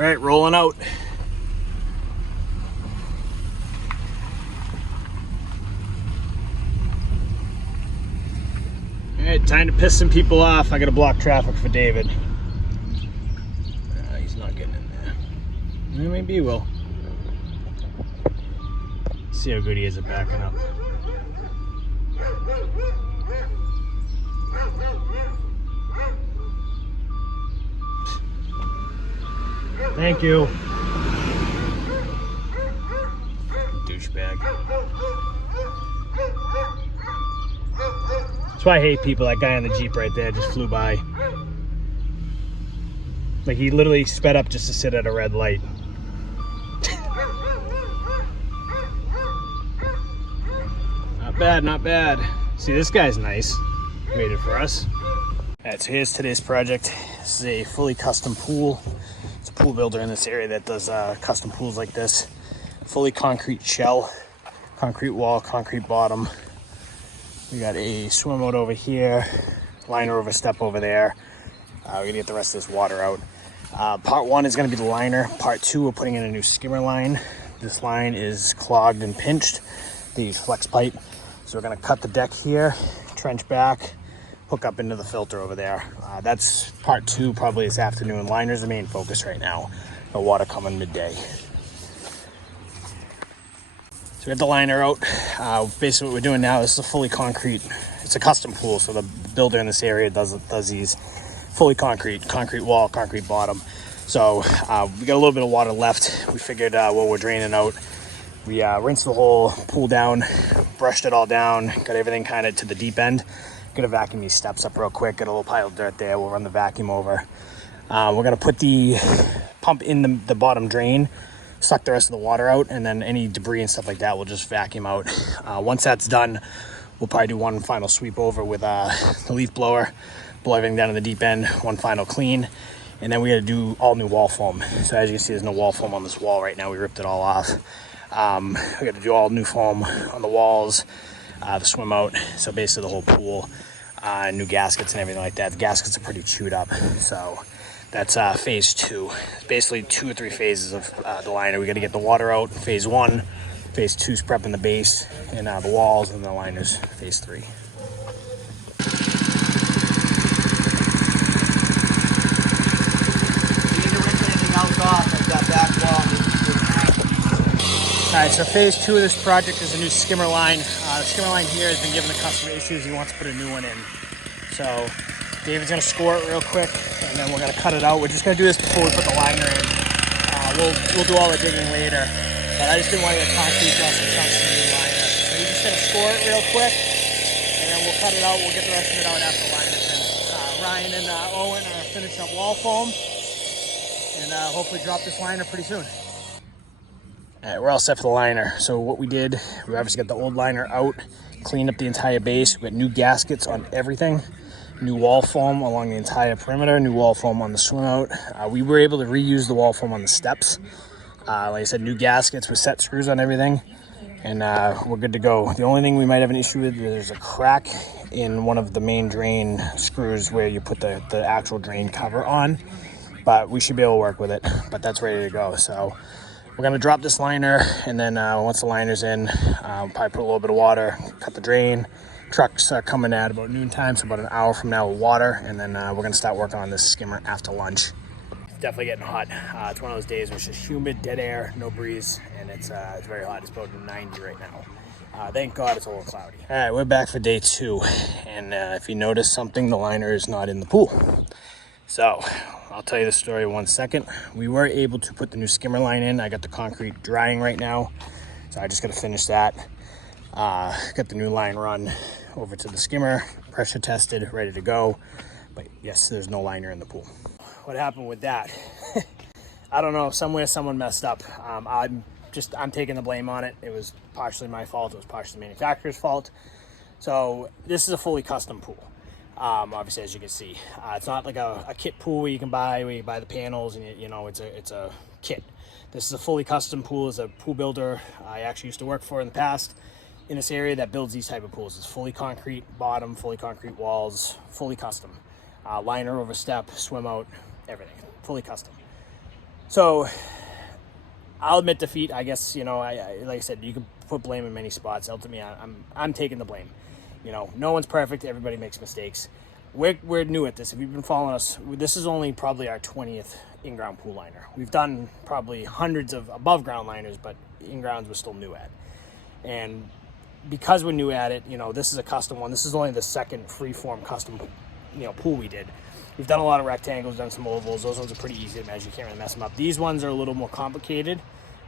All right, rolling out. All right, time to piss some people off. I gotta block traffic for David. He's not getting in there. Maybe he will. See how good he is at backing up. Thank you. Douchebag. That's why I hate people. That guy on the Jeep right there just flew by. Like he literally sped up just to sit at a red light. Not bad, not bad. See, this guy's nice. Waited for us. Alright, so here's today's project. This is a fully custom pool. It's a pool builder in this area that does custom pools like this. Fully concrete shell, concrete wall, concrete bottom. We got a swim out over here, liner over step over there. We're gonna get the rest of this water out. Part one is gonna be the liner. Part two, we're putting in a new skimmer line. This line is clogged and pinched. They use flex pipe. So we're gonna cut the deck here, trench back, hook up into the filter over there. That's part two, probably this afternoon. Liner's the main focus right now. The water coming midday. So we have the liner out. Basically what we're doing now, this is a fully concrete, it's a custom pool. So the builder in this area does these fully concrete wall, concrete bottom. So we got a little bit of water left. We figured while we're draining out, we rinsed the whole pool down, brushed it all down, got everything kind of to the deep end. Gonna vacuum these steps up real quick, get a little pile of dirt there. We'll run the vacuum over. We're gonna put the pump in the bottom drain, suck the rest of the water out, and then any debris and stuff like that we'll just vacuum out. Once that's done, we'll probably do one final sweep over with the leaf blower, blow everything down in the deep end, one final clean, and then we gotta do all new wall foam. So as you can see, there's no wall foam on this wall right now. We ripped it all off. We gotta do all new foam on the walls, the swim out, so basically the whole pool, new gaskets and everything like that. The gaskets are pretty chewed up, so that's phase two. It's basically 2 or 3 phases of the liner. We got to get the water out, phase one. Phase two is prepping the base and the walls, and the liners, phase 3. Alright, so phase 2 of this project is a new skimmer line. The skimmer line here has been given the customer issues. He wants to put a new one in. So David's gonna score it real quick, and then we're gonna cut it out. We're just gonna do this before we put the liner in. We'll do all the digging later, but I just didn't want to get concrete dust and chunks in the new liner. So he's just gonna score it real quick, and then we'll cut it out. We'll get the rest of it out after the liner's in. Ryan and Owen are finishing up wall foam, and hopefully drop this liner pretty soon. All right, we're all set for the liner. So what we did, we obviously got the old liner out, cleaned up the entire base. We got new gaskets on everything, new wall foam along the entire perimeter, new wall foam on the swim out. We were able to reuse the wall foam on the steps. Like I said, new gaskets with set screws on everything, and we're good to go. The only thing we might have an issue with, there's a crack in one of the main drain screws where you put the actual drain cover on, but we should be able to work with it. But that's ready to go. So we're gonna drop this liner, and then once the liner's in, probably put a little bit of water, cut the drain. Trucks are coming at about noontime, so about an hour from now with water, and then we're gonna start working on this skimmer after lunch. It's definitely getting hot. It's one of those days where it's just humid, dead air, no breeze, and it's very hot. It's about 90 right now. Thank God it's a little cloudy. All right, we're back for day 2, and if you notice something, the liner is not in the pool. So I'll tell you the story in 1 second. We were able to put the new skimmer line in. I got the concrete drying right now, so I just gotta finish that. Got the new line run over to the skimmer, pressure tested, ready to go. But yes, there's no liner in the pool. What happened with that? I don't know, somewhere someone messed up. I'm taking the blame on it. It was partially my fault, it was partially the manufacturer's fault. So this is a fully custom pool. Obviously, as you can see, it's not like a kit pool where you can buy, where you buy the panels and you know, it's a kit. This is a fully custom pool. It's a pool builder I actually used to work for in the past in this area that builds these type of pools. It's fully concrete bottom, fully concrete walls, fully custom. Liner over step, swim out, everything, fully custom. So I'll admit defeat. I guess, you know, I like I said, you can put blame in many spots. Ultimately, I'm taking the blame. You know, no one's perfect. Everybody makes mistakes. We're new at this. If you've been following us, this is only probably our 20th in-ground pool liner. We've done probably hundreds of above-ground liners, but in-grounds we're still new at. And because we're new at it, you know, this is a custom one. This is only the second Freeform custom, you know, pool we did. We've done a lot of rectangles, done some ovals. Those ones are pretty easy to measure. You can't really mess them up. These ones are a little more complicated,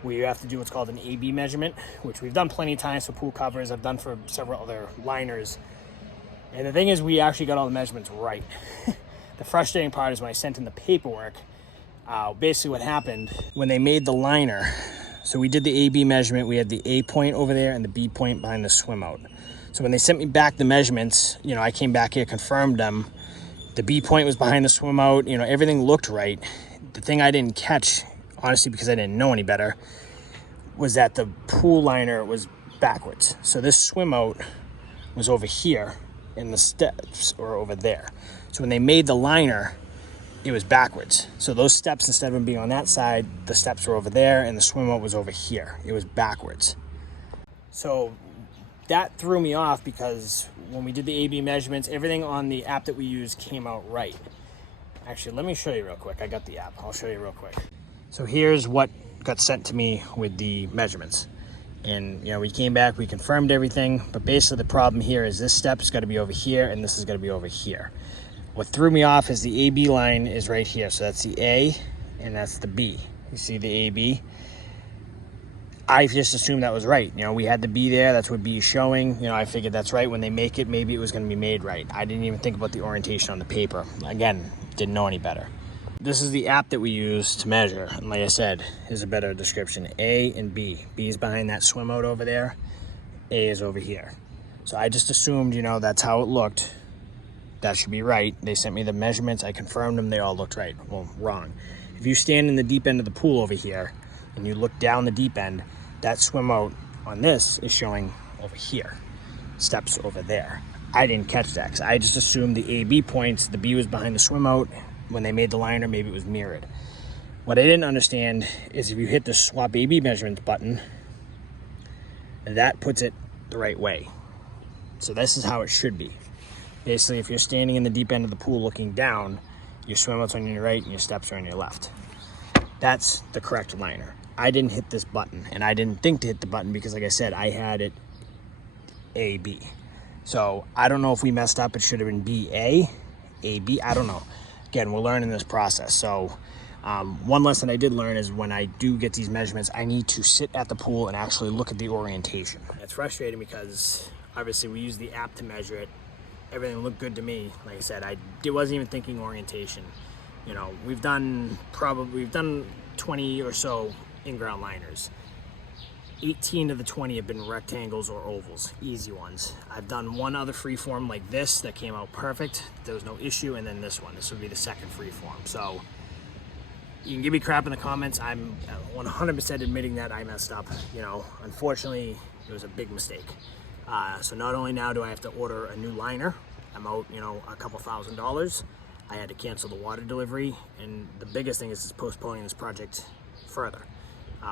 where you have to do what's called an A/B measurement, which we've done plenty of times for pool covers. I've done for several other liners. And the thing is, we actually got all the measurements right. The frustrating part is when I sent in the paperwork, basically what happened when they made the liner. So we did the A/B measurement. We had the A point over there and the B point behind the swim out. So when they sent me back the measurements, you know, I came back here, confirmed them. The B point was behind the swim out. You know, everything looked right. The thing I didn't catch, honestly, because I didn't know any better, was that the pool liner was backwards. So this swim out was over here and the steps were over there. So when they made the liner, it was backwards. So those steps, instead of them being on that side, the steps were over there and the swim out was over here. It was backwards. So that threw me off, because when we did the A/B measurements, everything on the app that we use came out right. Actually, let me show you real quick. I got the app. I'll show you real quick. So here's what got sent to me with the measurements. And, you know, we came back, we confirmed everything, but basically the problem here is this step's got to be over here and this is going to be over here. What threw me off is the AB line is right here. So that's the A and that's the B. You see the AB? I just assumed that was right. You know, we had the B there. That's what B is showing. You know, I figured that's right. When they make it, maybe it was going to be made right. I didn't even think about the orientation on the paper. Again, didn't know any better. This is the app that we use to measure. And like I said, here's a better description. A and B. B is behind that swim out over there. A is over here. So I just assumed, you know, that's how it looked. That should be right. They sent me the measurements. I confirmed them. They all looked right. Well, wrong. If you stand in the deep end of the pool over here and you look down the deep end, that swim out on this is showing over here. Steps over there. I didn't catch that because I just assumed the A-B points, the B was behind the swim out. When they made the liner, maybe it was mirrored. What I didn't understand is if you hit the swap A/B measurements button, that puts it the right way. So this is how it should be. Basically, if you're standing in the deep end of the pool looking down, your swim out's on your right and your steps are on your left. That's the correct liner. I didn't hit this button, and I didn't think to hit the button because, like I said, I had it A/B. So I don't know if we messed up. It should have been B/A, A/B. I don't know. Again, we're learning this process. So one lesson I did learn is when I do get these measurements, I need to sit at the pool and actually look at the orientation. It's frustrating because obviously we use the app to measure it. Everything looked good to me. Like I said, I wasn't even thinking orientation. You know, we've done 20 or so in-ground liners. 18 of the 20 have been rectangles or ovals, easy ones. I've done one other Freeform like this that came out perfect. There was no issue, and then this one. This would be the second Freeform. So you can give me crap in the comments. I'm 100% admitting that I messed up. You know, unfortunately, it was a big mistake. So not only now do I have to order a new liner, I'm out, you know, a couple $1,000s. I had to cancel the water delivery, and the biggest thing is postponing this project further.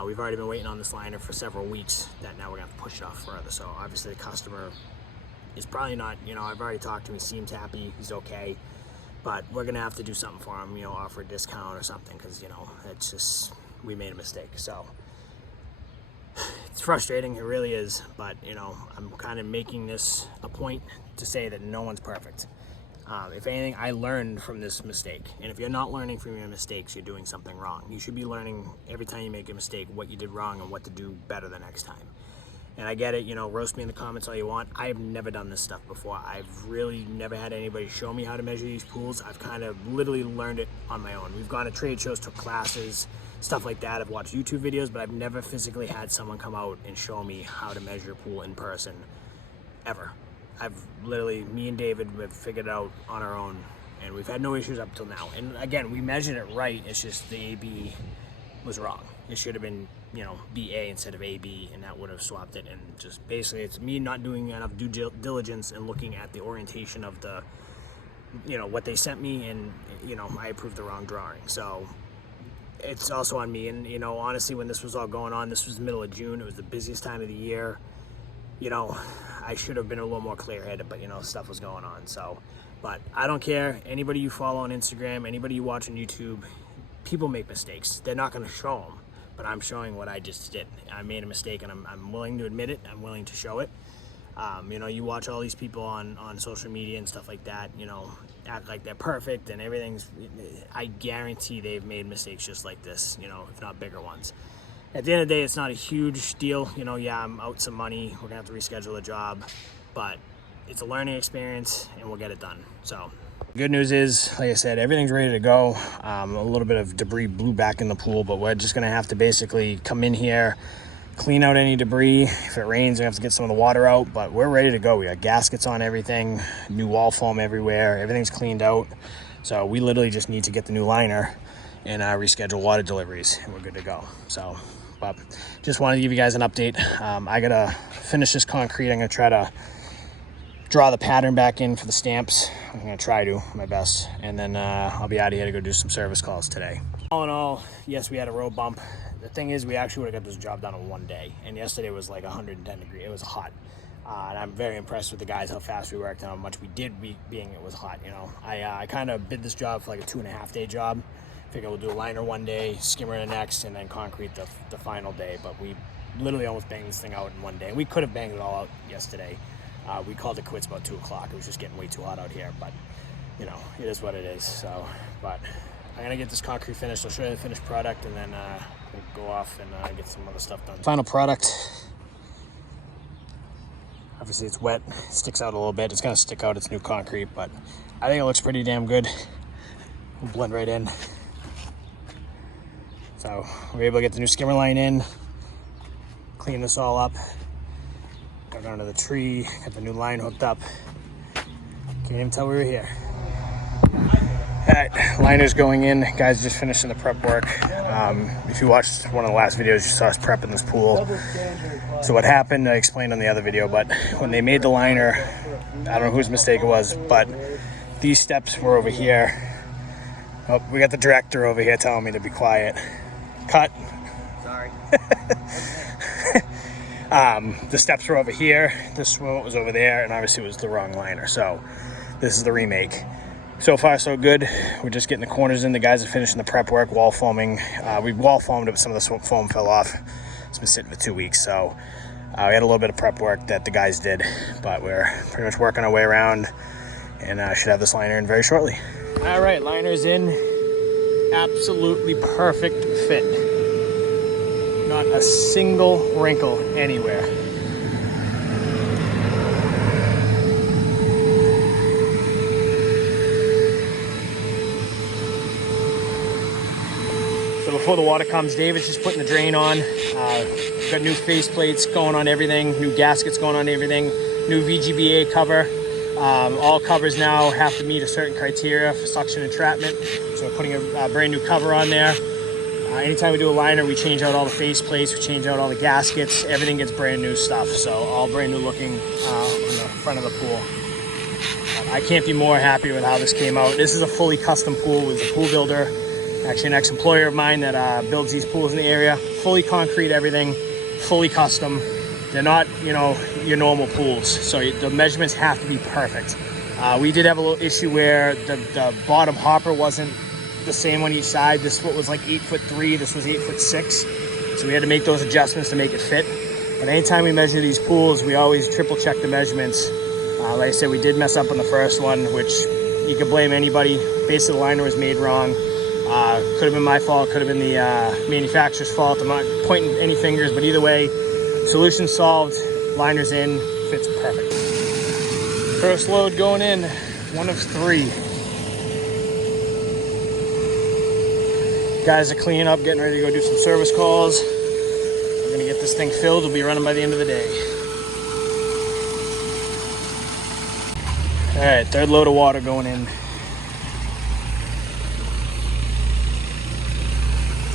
We've already been waiting on this liner for several weeks that now we're gonna have to push it off further. So obviously the customer is probably not, you know, I've already talked to him, he seems happy, he's okay, but we're gonna have to do something for him, you know, offer a discount or something, because, you know, it's just, we made a mistake. So it's frustrating, it really is, but, you know, I'm kind of making this a point to say that no one's perfect. If anything, I learned from this mistake. And if you're not learning from your mistakes, you're doing something wrong. You should be learning every time you make a mistake what you did wrong and what to do better the next time. And I get it, you know, roast me in the comments all you want. I've never done this stuff before. I've really never had anybody show me how to measure these pools. I've kind of literally learned it on my own. We've gone to trade shows, took classes, stuff like that. I've watched YouTube videos, but I've never physically had someone come out and show me how to measure a pool in person, ever. I've literally, me and David have figured it out on our own, and we've had no issues up till now. And again, we measured it right, it's just the AB was wrong. It should have been, you know, BA instead of AB, and that would have swapped it. And just basically, it's me not doing enough due diligence and looking at the orientation of the, you know, what they sent me, and, you know, I approved the wrong drawing. So it's also on me. And, you know, honestly, when this was all going on, this was the middle of June. It was the busiest time of the year. You know, I should have been a little more clear-headed, but, you know, stuff was going on. So, but I don't care. Anybody you follow on Instagram, anybody you watch on YouTube, people make mistakes. They're not going to show them, but I'm showing what I just did. I made a mistake, and I'm willing to admit it. I'm willing to show it. You know, you watch all these people on social media and stuff like that, you know, act like they're perfect and everything's, I guarantee they've made mistakes just like this, you know, if not bigger ones. At the end of the day, it's not a huge deal. You know, yeah, I'm out some money. We're going to have to reschedule a job, but it's a learning experience and we'll get it done. So good news is, like I said, everything's ready to go. A little bit of debris blew back in the pool, but we're just going to have to basically come in here, clean out any debris. If it rains, we have to get some of the water out, but we're ready to go. We got gaskets on everything, new wall foam everywhere, everything's cleaned out. So we literally just need to get the new liner and reschedule water deliveries, and we're good to go. So, but just wanted to give you guys an update. I gotta finish this concrete. I'm gonna try to draw the pattern back in for the stamps. I'm gonna try to my best, and then I'll be out of here to go do some service calls today. All in all, yes, we had a road bump. The thing is, we actually would have got this job done in one day, and yesterday was like 110 degrees. It was hot, and I'm very impressed with the guys, how fast we worked and how much we did, being it was hot. You know, I kind of bid this job for like a 2.5 day job. Figure we'll do a liner one day, skimmer the next, and then concrete the final day. But we literally almost banged this thing out in one day. We could have banged it all out yesterday. We called it quits about 2 o'clock. It was just getting way too hot out here, but you know, it is what it is. So, but I'm gonna get this concrete finished. I'll show you the finished product, and then we'll go off and get some other stuff done. Final product. Obviously it's wet, it sticks out a little bit. It's gonna stick out, it's new concrete, but I think it looks pretty damn good. We'll blend right in. So we're able to get the new skimmer line in, clean this all up, got under the tree, got the new line hooked up. Can't even tell we were here. All right, liner's going in. Guys, just finishing the prep work. If you watched one of the last videos, you saw us prepping this pool. So what happened, I explained on the other video, but when they made the liner, I don't know whose mistake it was, but these steps were over here. Oh, we got the director over here telling me to be quiet. Cut. Sorry. The steps were over here. This one was over there, and obviously it was the wrong liner. So this is the remake. So far, so good. We're just getting the corners in. The guys are finishing the prep work, wall foaming. We wall foamed it, but some of the foam fell off. It's been sitting for 2 weeks, so we had a little bit of prep work that the guys did, but we're pretty much working our way around, and should have this liner in very shortly. All right, liner's in. Absolutely perfect fit. Not a single wrinkle anywhere. So before the water comes, David's just putting the drain on. Got new face plates going on everything, new gaskets going on everything, new VGBA cover. All covers now have to meet a certain criteria for suction entrapment. So we're putting a brand new cover on there. Anytime we do a liner, we change out all the face plates, we change out all the gaskets, everything gets brand new stuff. So all brand new looking on the front of the pool. I can't be more happy with how this came out. This is a fully custom pool with a pool builder. Actually an ex-employer of mine that builds these pools in the area. Fully concrete everything, fully custom. They're not, you know, your normal pools. So the measurements have to be perfect. We did have a little issue where the bottom hopper wasn't the same on each side. This foot was like 8'3", this was 8'6". So we had to make those adjustments to make it fit. But anytime we measure these pools, we always triple check the measurements. Like I said, we did mess up on the first one, which you could blame anybody. Basically, the liner was made wrong. Could have been my fault, could have been the manufacturer's fault. I'm not pointing any fingers, but either way, solution solved, liner's in, fits perfect. First load going in, 1 of 3. Guys are cleaning up, getting ready to go do some service calls. We're gonna get this thing filled, we'll be running by the end of the day. All right, 3rd load of water going in.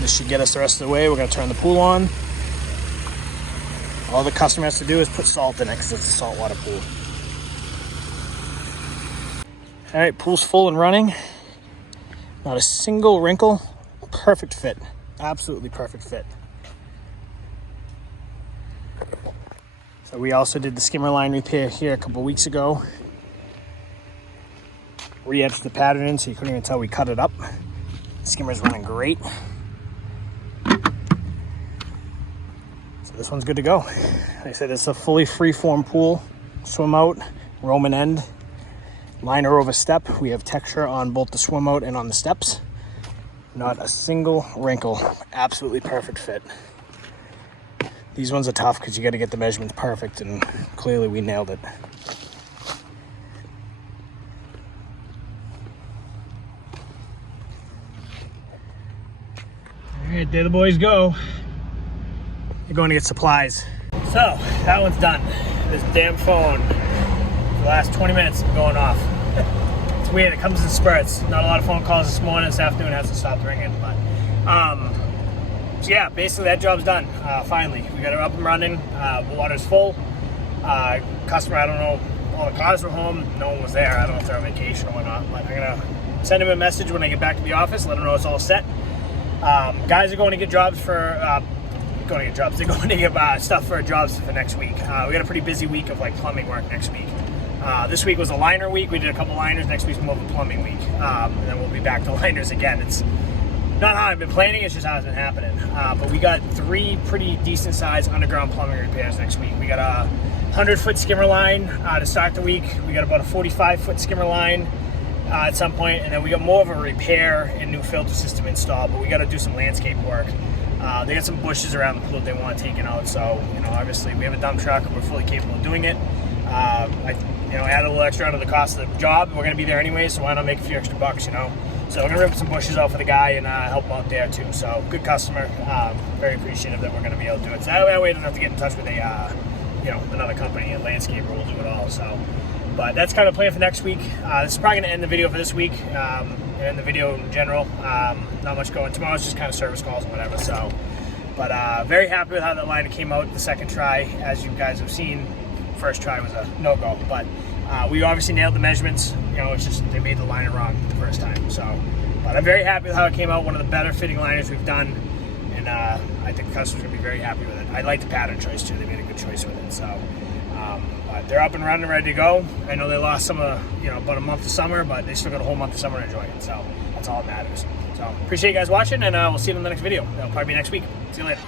This should get us the rest of the way. We're gonna turn the pool on. All the customer has to do is put salt in it because it's a saltwater pool. All right, pool's full and running. Not a single wrinkle. perfect fit, absolutely perfect fit. So we also did the skimmer line repair here a couple weeks ago. Re-etched the pattern in so you couldn't even tell we cut it up. The skimmer's running great. So this one's good to go. Like I said, it's a fully freeform pool, swim out, Roman end, liner over step. We have texture on both the swim out and on the steps. Not a single wrinkle, absolutely perfect fit. These ones are tough because you got to get the measurements perfect, and clearly we nailed it. All right, there the boys go. They're going to get supplies. So that one's done. This damn phone, for the last 20 minutes, is going off. It's weird, it comes in spurts. Not a lot of phone calls this morning, this afternoon hasn't stopped ringing, but so yeah, basically that job's done. Finally, we got it up and running. The water's full. Customer, I don't know, all the cars were home, no one was there. I don't know if they're on vacation or whatnot, but I'm gonna send him a message when I get back to the office, let him know it's all set. Guys are going to get jobs for they're going to get stuff for jobs for next week. We got a pretty busy week of like plumbing work next week. This week was a liner week. We did a couple liners. Next week's more of a plumbing week, and then we'll be back to liners again. It's not how I've been planning, it's just how it's been happening. But we got 3 pretty decent sized underground plumbing repairs next week. We got a 100-foot skimmer line to start the week. We got about a 45-foot skimmer line at some point, and then we got more of a repair and new filter system installed, but we got to do some landscape work. They got some bushes around the pool they want taken out, so obviously we have a dump truck and we're fully capable of doing it. Add a little extra onto the cost of the job. We're going to be there anyway, so why not make a few extra bucks, So we're going to rip some bushes out for the guy and help him out there too. So good customer, very appreciative that we're going to be able to do it. So that way I don't have to get in touch with another company, a landscaper will do it all. So, but that's kind of the plan for next week. This is probably going to end the video for this week, and the video in general. Not much going. Tomorrow's just kind of service calls and whatever. So, but very happy with how that line came out the second try. As you guys have seen, first try was a no-go, but we obviously nailed the measurements. It's just they made the liner wrong the first time. So, but I'm very happy with how it came out. One of the better fitting liners we've done, and I think the customer's gonna be very happy with it. I like the pattern choice too. They made a good choice with it. So, but they're up and running, ready to go. I know they lost some of about a month of summer, but they still got a whole month of summer to enjoy it. So that's all that matters. So appreciate you guys watching, and we'll see you in the next video. It'll probably be next week. See you later.